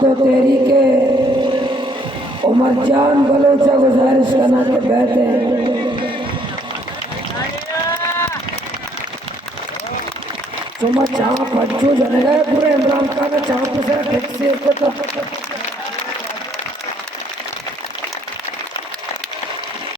तो तेरी के उमर जान बलोचा गुजारिश करना के बैठे चुमा चाप बच्चों जने गए पूरे इमरान खान चाप से ठीक से